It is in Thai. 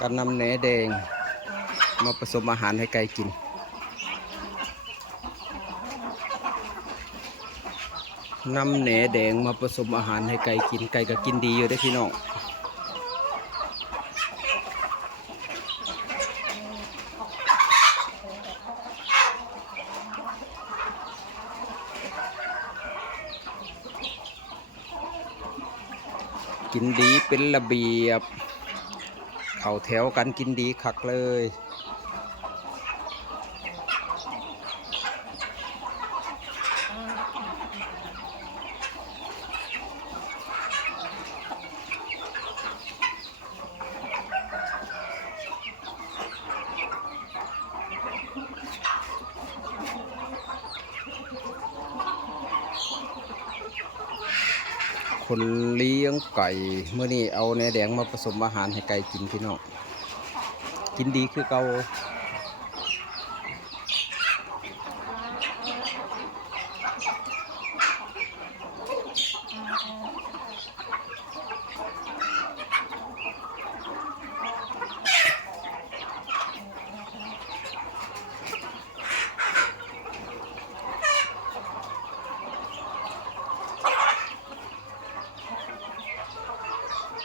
การนำแหนแดง มาผสมอาหารให้ไก่กิน นำแหนแดงมาผสมอาหารให้ไก่กิน ไก่ก็กินดีอยู่ได้พี่น้องกินดีเป็นระเบียบ เขาแถวกันกินดีคักเลย คนเลี้ยงไก่เมื่อนี้เอาเนื้อแดงมาผสมอาหารให้ไก่กินพี่น้องกินดีคือเกา